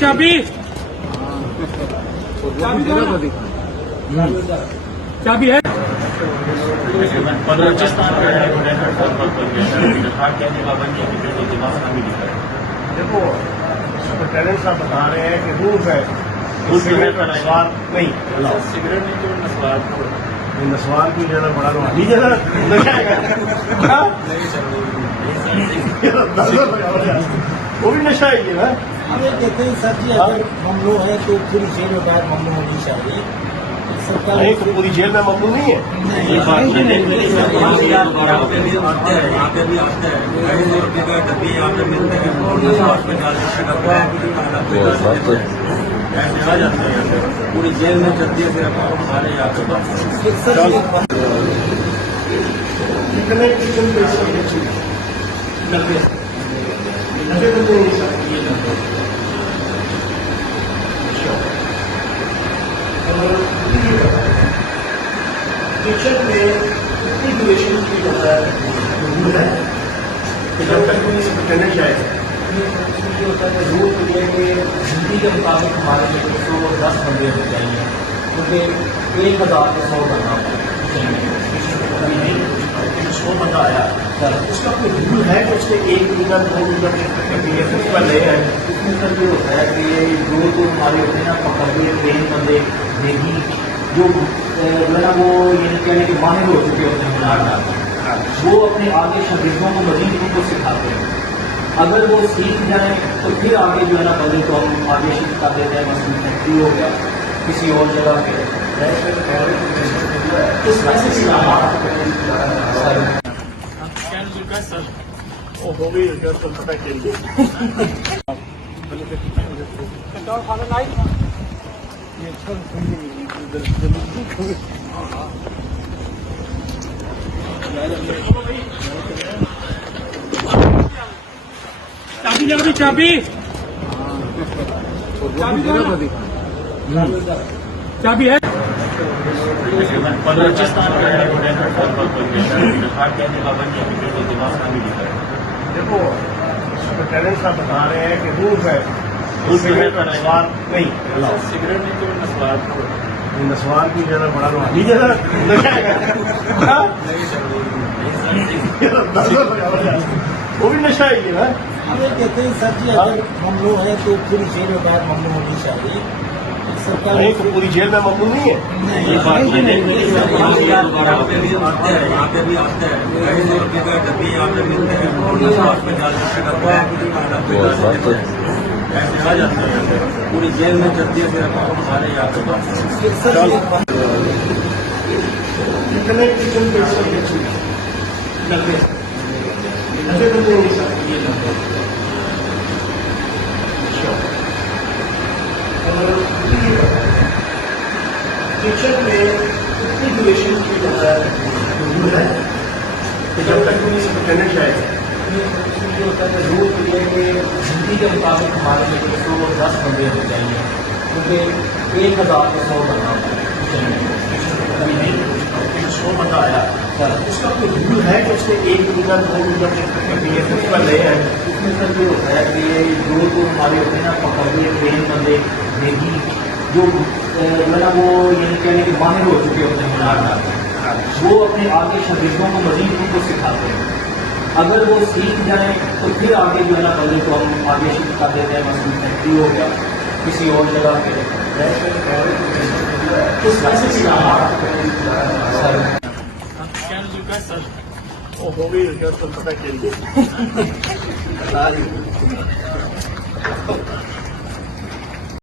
चाबी चाबी है। बलूचिस्तान देखो सुपरिटेंडेंट साहब बता रहे हैं कि रूल है सिगरेट का नस्वार नहीं, सिगरेट नहीं तो नस्वार की जरा बड़ा रूहानी जरा वो भी नशा है ये ना। ये कहते हैं सर जी अगर ममनू है तो पूरी जेल में बाहर ममनू होनी चाहिए। सरकार नहीं तो पूरी जेल में ममनू नहीं है। ये बात नहीं है। पूरी जेल में चलती है फिर हमारे यहाँ पे कितने किचन पैसे नब्बे बंदे शिक्षक में इतनी ड्यूरेशन की होता है कि जब तक कोई सुपरिटेंडेंट जाएगा ये होता है रूल ये है कि हिंदी के मुताबिक हमारे लिए 110 बंदे हो जाएंगे क्योंकि 1000 को 100 बनना होता है। 100 बंदा आया उसका कोई रूल है कि उसने 1 महीना 2 महीना पर ले आए। इसमें सर ये होता है कि जो हमारे होते हैं ना पकड़ के ट्रेन बंदे देगी जो ना वो ये कहने के माहिर हो चुके होते हैं बनाना वो अपने आगे शागिर्दों को मजीद उनको सिखाते हैं। अगर वो सीख जाए तो फिर आगे जो है ना बंदे को हम आगे सिखा देते हैं। मसलन फैक्ट्री हो गया किसी और जगह पे इस वजह से वो भी पता के लिए चाबी चाबी चाबी है। बलूचिस्तान देखो सुपरिटेंडेंट साहब बता रहे हैं कि रूल है सिगरेट का नस्वार नहीं, सिगरेट नहीं तो नस्वार की जरा बड़ा रूहानी जरा वो भी नशा है ये ना। ये कहते हैं सर जी अगर ममनू है तो पूरी जेल में बाहर ममनू होनी चाहिए। सरकार नहीं तो पूरी जेल में ममनू नहीं है। ये बात नहीं है। यहाँ पे भी आते हैं डब्बी यहाँ पे मिलते हैं ऐसे आ जाते हैं पूरी जेल में चलती है फिर हमारे यहाँ पे कितने किचन पैसे नब्बे बंदे शिक्षक में इतनी ड्यूरेशन की होता है कि जब तक कोई सुपरिटेंडेंट जाएगा ये होता है रूल ये है कि हिंदी के मुताबिक हमारे लिए 110 बंदे हो जाएंगे क्योंकि 1000 को 100 बनना होता है। 100 बंदा आया उसका कोई रूल है कि उसने 1 महीना 2 महीना पर ले आए। इसमें सर ये होता है कि जो हमारे होते हैं ना पकड़ के ट्रेन बंदे देगी जो ना वो ये कहने के माहिर हो चुके होते हैं बनाना वो अपने आगे शागिर्दों को मजीद उनको सिखाते हैं। अगर वो सीख जाए तो फिर आगे जो है ना बंदे को हम आगे सिखा देते हैं। मसलन फैक्ट्री हो गया किसी और जगह पे इस वजह से वो भी पता के लिए